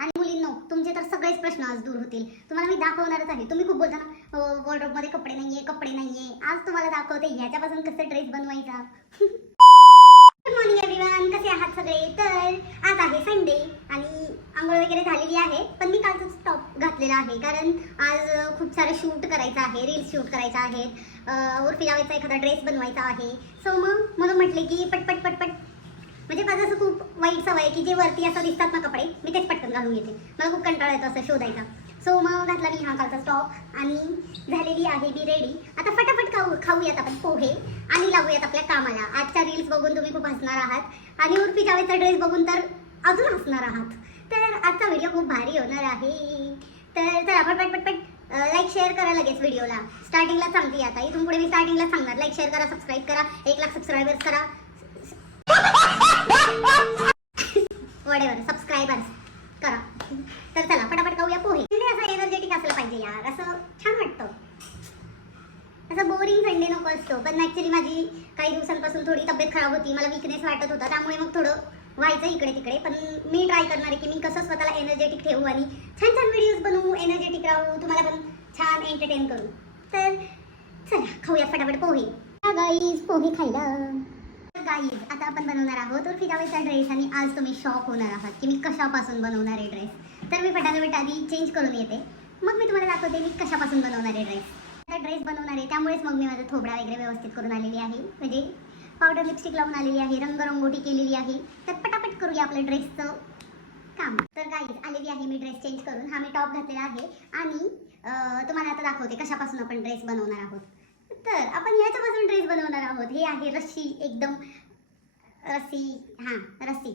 आणि मुलींनो, तुमचे तर सगळेच प्रश्न आज दूर होतील. तुम्हाला मी दाखवणारच आहे. तुम्ही खूप बोलता ना, वॉर्डरोबमध्ये कपडे नाहीये, कपडे नाहीये. आज तुम्हाला दाखवते ह्याच्यापासून कसं ड्रेस बनवायचा. गुड मॉर्निंग एव्हरीवन, कसे आहात सगळे? तर आज आहे संडे आणि आंघोळ वगैरे झालेली आहे, पण मी कालच टॉप घातलेला आहे कारण आज खूप सारं शूट करायचं आहे, रील्स शूट करायचं आहे, उर्फी जावेचा एखादा ड्रेस बनवायचा आहे. सो मग म्हणून म्हटले की पटपट पटपट, म्हणजे माझं असं खूप वाईट सवय आहे की जे वरती असं दिसतात ना कपडे, मी तेच पटकन घालून घेते. मला खूप कंटाळा येतो असं शोधायचा. सो मग घातला मी हा कालचा स्टॉक आणि झालेली आहे मी रेडी. आता फटाफट खाऊयात आपण पोहे आणि लागूयात आपल्या कामाला. आजच्या रील्स बघून तुम्ही खूप हसणार आहात आणि उर्फी जावेचा ड्रेस बघून तर अजून हसणार आहात. तर आजचा व्हिडिओ खूप भारी होणार आहे. तर चला पटपट लाईक शेअर करा लगेच व्हिडिओला. स्टार्टिंगला सांगते आता, इथून पुढे मी स्टार्टिंगला सांगणार. लाईक शेअर करा, सबस्क्राईब करा, 1 लाख सबस्क्रायबर्स करा. सबस्क्रायबर्स करा. तर चला पटापट खाऊया पोहे. असं एनर्जेटिक असलं पाहिजे यार, असं छान वाटतं. असं बोरिंग संडे नको असतो. पण ॲक्च्युली माझी काही दिवसांपासून थोडी तब्येत खराब होती, मला वीकनेस वाटत होता, त्यामुळे मग थोडं व्हायचं इकडे तिकडे. पण मी ट्राय करणार आहे की मी कसं स्वतःला एनर्जेटिक ठेवू आणि छान छान व्हिडिओज बनवू, एनर्जेटिक राहू, तुम्हाला पण छान एंटरटेन करू. तर चला खाऊया फटाफट पोहे. गाईज पोहे खायला. गाईज आता आपण बनवणार आहोत उर्फी जावेचा ड्रेस आणि आज तुम्ही शॉक होणार आहात की मी कशापासून बनवणार आहे ड्रेस. तर मी फटाफट आधी चेंज करून येते, मग मी तुम्हाला दाखवते मी कशापासून बनवणार आहे ड्रेस. आता ड्रेस बनवणार आहे त्यामुळेच मग मी माझा थोबडा वगैरे व्यवस्थित करून आलेली आहे, म्हणजे पावडर लिपस्टिक लावून आलेली आहे, रंगरंगोटी केलेली आहे. तर पटापट करूया आपलं ड्रेसचं काम. तर गाईज आलेली आहे मी ड्रेस चेंज करून. हा मी टॉप घातलेला आहे आणि तुम्हाला आता दाखवते कशापासून आपण ड्रेस बनवणार आहोत. तर आपण ह्याच्यापासून ड्रेस बनवणार आहोत. हे आहे रस्सी, एकदम रस्सी, हां रस्सी.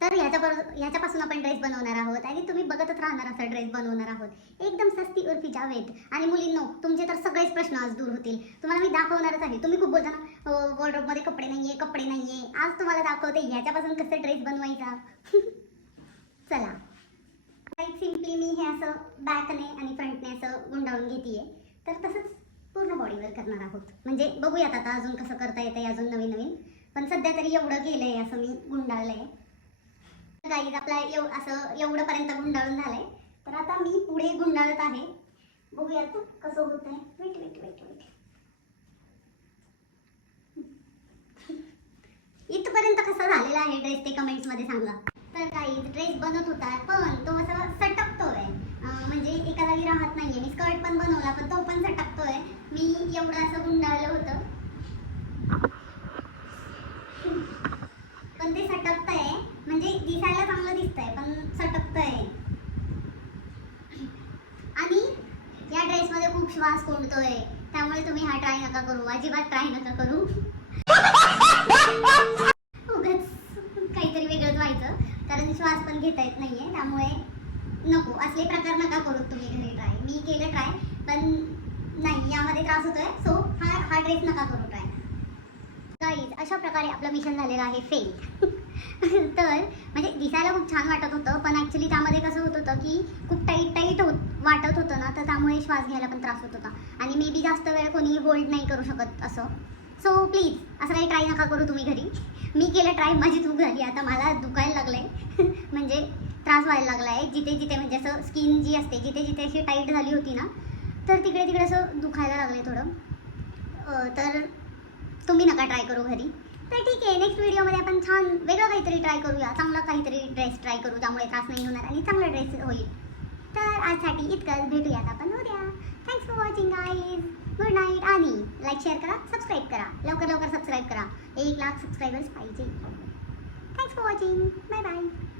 तर ह्याच्यापासून आपण ड्रेस बनवणार आहोत आणि तुम्ही बघतच राहणार असा ड्रेस बनवणार आहोत. एकदम सस्ती उर्फी जावेद. आणि मुलींनो, तुमचे तर सगळेच प्रश्न आज दूर होतील. तुम्हाला मी दाखवणारच आहे. तुम्ही खूप बोलता ना, वॉर्डरोबमध्ये कपडे नाहीये, कपडे नाहीये. आज तुम्हाला दाखवते ह्याच्यापासून कसं ड्रेस बनवायचा. चला. सिम्पली मी हे असं बॅकने आणि फ्रंटने असं गुंडाळून घेते. तर तसंच पूर्ण बॉडीवर करणार आहोत. म्हणजे बघूयात आता अजून कसं करता येतं अजून नवीन नवीन. पण सध्या तरी एवढं केलंय, असं मी गुंडाळलंय. गाईज आपला असं एवढंपर्यंत गुंडाळून झालंय. तर आता मी पुढे गुंडाळत आहे. बघूयात कसं होत आहे. Wait wait wait wait. इथपर्यंत कसा झालेला आहे ड्रेस ते कमेंट्समध्ये सांगा. तर गाईज ड्रेस बनत होता पण तो असा सटकतोय, म्हणजे एका जागी राहत नाहीये. मी स्कर्ट पण बनवला पण तो पण सटकतोय. मी एवढं असं गुंडाळलं होतं पण ते सटकतंय, म्हणजे दिसायला चांगलं दिसतंय पण सटकतंय. आणि या ड्रेसमध्ये खूप श्वास कोंडतोय, त्यामुळे तुम्ही हा ट्राय नका करू, अजिबात ट्राय नका करू. उगाच काहीतरी वेगळंच व्हायचं, कारण श्वास पण घेता येत नाहीये. त्यामुळे नको, असले प्रकार नका करू तुम्ही घरी ट्राय. मी केलं ट्राय पण नाही, यामध्ये त्रास होतोय. सो हा ड्रेस नका करू ट्राय. गाईज अशा प्रकारे आपलं मिशन झालेलं आहे फेल. तर म्हणजे दिसायला खूप छान वाटत होतं पण ॲक्च्युली त्यामध्ये कसं होत होतं की खूप टाईट वाटत होतं ना, तर त्यामुळे श्वास घ्यायला पण त्रास होत होता आणि मे बी जास्त वेळ कोणी होल्ड नाही करू शकत असं. सो प्लीज असं काही ट्राय नका करू तुम्ही घरी. मी केलं ट्राय, माझी चूक झाली. आता मला दुखायला लागलंय म्हणजे त्रास व्हायला लागला आहे जिथे जिथे, म्हणजे असं स्किन जी असते जिथे जिथे अशी टाईट झाली होती ना, तर तिकडे तिकडे असं दुखायला लागलं थोडं. तर तुम्ही नका ट्राय करू घरी. तर ठीक आहे, नेक्स्ट व्हिडिओमध्ये आपण छान वेगळं काहीतरी ट्राय करूया, चांगला काहीतरी ड्रेस ट्राय करू त्यामुळे त्रास नाही होणार आणि चांगला ड्रेस होईल. तर आजसाठी इतकंच, भेटूयात आपण उद्या. Thanks for watching guys. Good night. आणि लाईक शेअर करा, सबस्क्राईब करा, लवकर लवकर सबस्क्राईब करा. 1 लाख सबस्क्रायबर्स पाहिजे. Thanks for watching. Bye bye.